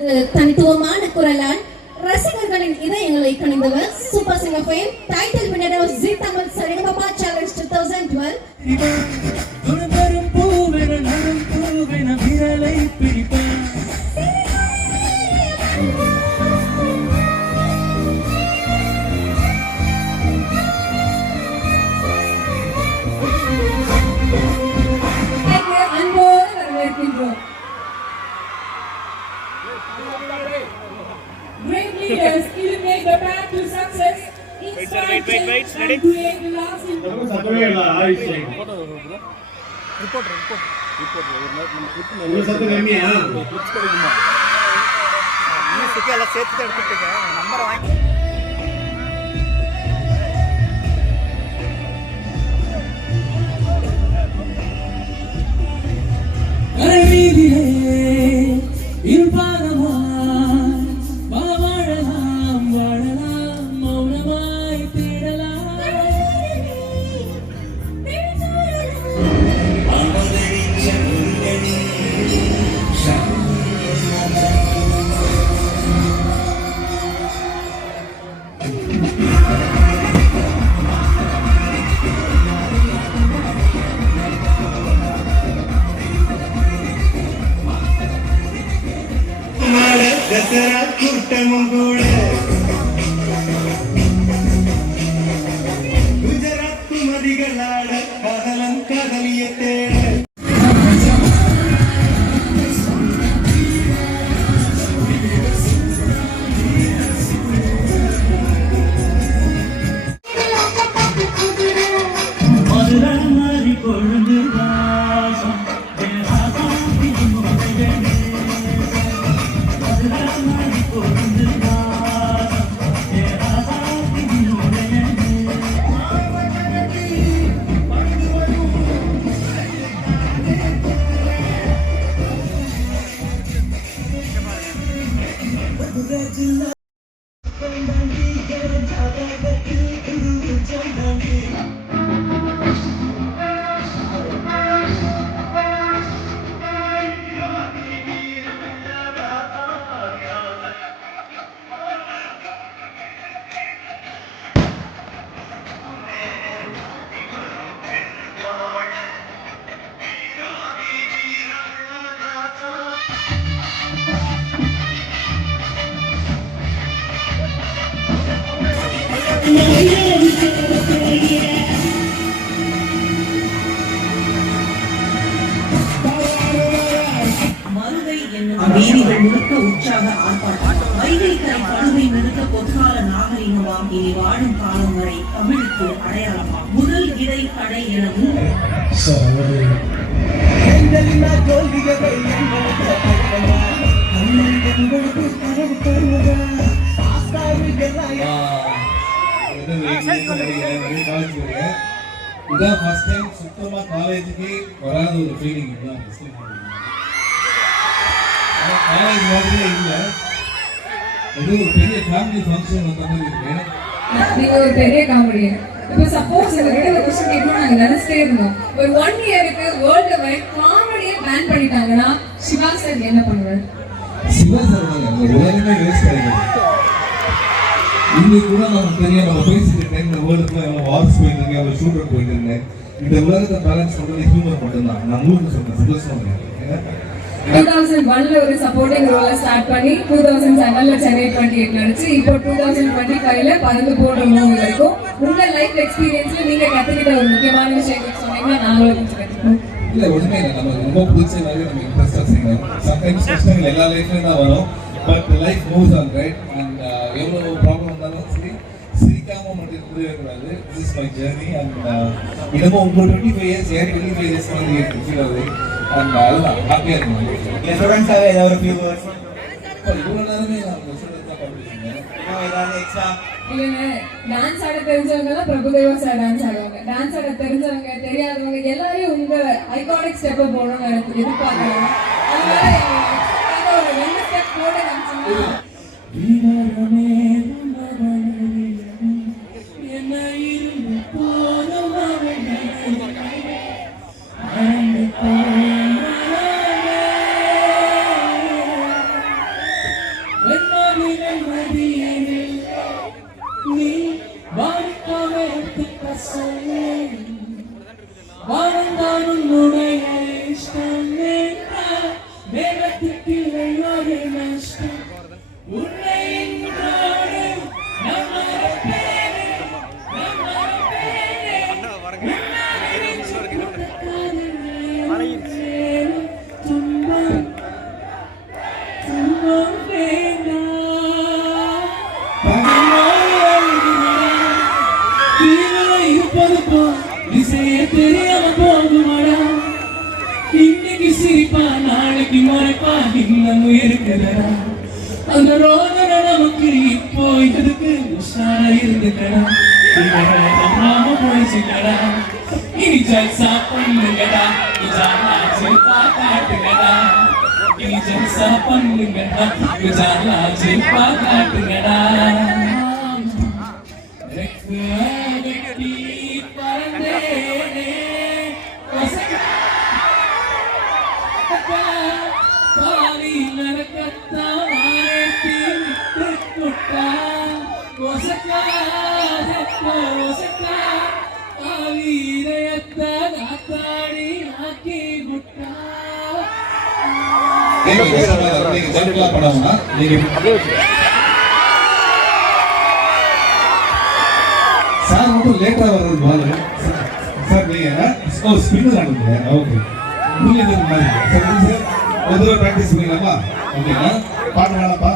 தனித்துவமான குரலால் ரசிகர்களின் இதயங்களை கணிந்தவர் super singer fame title winner of Zee Tamil Sa Re Ga Ma Pa challenge 2012 Great leaders illuminate the path to success. Wait. Ready? दसरा कुटुंब गुजरात मदिगलाड कादलं कादलियते வீதிகள் முழுக்க உற்சாக ஆர்ப்பாட்டம். வைகைக்கரை படுகை நிறுத்த பொற்கால நாகரிகமாம் இனி வாழும் காலம் வரை தமிழுக்கு அடையாளமாம். முதல் இடை கடை எனவும் இதான் ஃபர்ஸ்ட் டைம் சுத்தமா காலேஜுக்கு வராத ஒரு ஃபீலிங். காலேஜ் மாதிரியே இல்லை, இது ஒரு பெரிய ஃபேமிலி ஃபங்க்ஷன் வந்த மாதிரி இருக்கு. நீங்க ஒரு பெரிய காமெடியன். இப்போ சப்போஸ் உங்ககிட்ட ஒரு கொஸ்டின் கேட்கணும் நாங்க நினைச்சிட்டே இருந்தோம். ஒரு 1 இயருக்கு வேர்ல்டு வைட் காமெடியை பேன் பண்ணிட்டாங்கன்னா சிவா சார் என்ன பண்ணுவார்? சிவா சார் அந்த உலகமே வேஸ்ட் ஆகிடுது. இன்னைக்கு கூட நம்ம பேசிட்டு டைம்ல வேர்ல்டுக்குள்ள எவ்வளோ வார்ஸ் போயிட்டு இருக்கேன், எவ்வளோ ஷூட்டர் போயிட்டு இருந்தேன். இந்த உலகத்தை பேலன்ஸ் பண்றது ஹியூமர் மட்டும்தான். நான் உங்களுக்கு சொல்றேன், சந்தோஷமா 2001ல ஒரு சப்போர்ட்டிங் ரோல ஸ்டார்ட் பண்ணி 2007ல சென்னை 28 நடிச்சு இப்போ 2025ல பறந்து போடுற மூவி வரைக்கும் உங்க லைஃப் எக்ஸ்பீரியன்ஸ்ல நீங்க கத்துக்கிட்ட ஒரு முக்கியமான விஷயங்கள் சொன்னீங்கன்னா நாங்களும் கொஞ்சம் கத்துக்கணும். இல்ல ஒண்ணுமே இல்லை, நமக்கு ரொம்ப பிடிச்ச மாதிரி நம்ம இன்ட்ரெஸ்டா செய்யணும். சம்டைம்ஸ் கஷ்டங்கள் எல்லா லைஃப்லயும் தான் வரும், but life moves on right. And எவ்வளவு ப்ராப்ளம் வந்தாலும் சரி சிரிக்காம மட்டும் புரியவே கூடாது. This is my journey. And இன்னமும் உங்க 25 இயர்ஸ் 25 இயர்ஸ் வந்து ஃபீல் ஆகுது. அண்ட் அதுதான் ஹாப்பியா இருக்கும். ஸ்டூடெண்ட்ஸாவே ஏதாவது ஒரு ஃபியூ வேர்ட்ஸ் இவ்வளவு நேரமே நான் சொல்றது தான் பண்ணிருக்கீங்க. ஏதாவது எக்ஸ்ட்ரா இல்லைங்க, டான்ஸ் ஆட தெரிஞ்சவங்க எல்லாம் பிரபுதேவா சார் டான்ஸ் ஆடுவாங்க. டான்ஸ் ஆட தெரிஞ்சவங்க தெரியாதவங்க எல்லாரையும் உங்க ஐகானிக் ஸ்டெப் போடணும்னு எனக்கு எதிர்பார்க்கலாம். அதனால ஒரு 2 ஸ்டெப் போட நினைச்சீங்கன்னா நீ வாழ்க்காமல் வாழ்ந்தான் உன்னுடைய இஷ்டம் வேகத்துக்கு ஒரு நஷ்டம் உன்னை இன்றோடு தெரியாம போகுமாடா இன்னைக்கு சிரிப்பா நாளைக்கு மறைப்பா இன்னமும் இருக்குதடா அந்த ரோதனை நமக்கு இப்போ இதுக்கு உஷாரா இருந்துக்கடா நாம போயிச்சுக்கடா இனி ஜல்சா பண்ணுங்கடா ஜாலாச்சிருப்பா காட்டுங்கடா இனி ஜல்சா பண்ணுங்கடா ஜாலாச்சிருப்பா காட்டுங்கடா நீங்க ஜென்ரலா பண்ணாம நீங்க சார் மட்டும் லேட்டா வர்றது பாரு சார் நீங்க ஸ்பின்னர் ஆடுங்க ஓகே புரியுது மாதிரி சரி சார் ஒரு தடவை பிராக்டிஸ் பண்ணிக்கலாமா ஓகேங்களா பாட்டு வேணாப்பா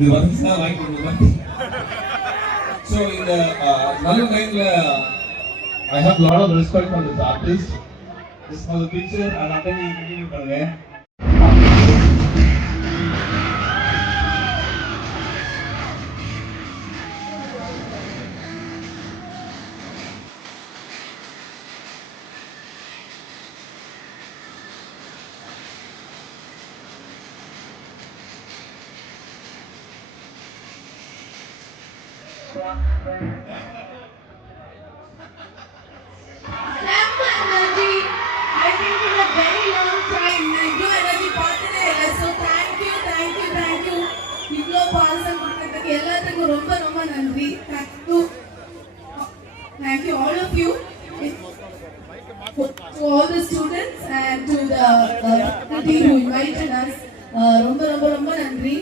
இது வந்துச்சுன்னா வாங்கி கொடுக்கலாம். So இந்த நல்ல லைன்ல I have lot of respect for this artist. This for the picture and then you continue பண்ணுங்க. I think in a very long time, Naidu Energy partner. So thank you. இவ்வளோ பாசம் கொடுத்ததுக்கு எல்லாத்துக்கும் ரொம்ப ரொம்ப நன்றி. Thank you all of you, to all the students and to the team who invited us. ரொம்ப ரொம்ப ரொம்ப நன்றி.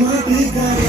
மாட்டுக்கார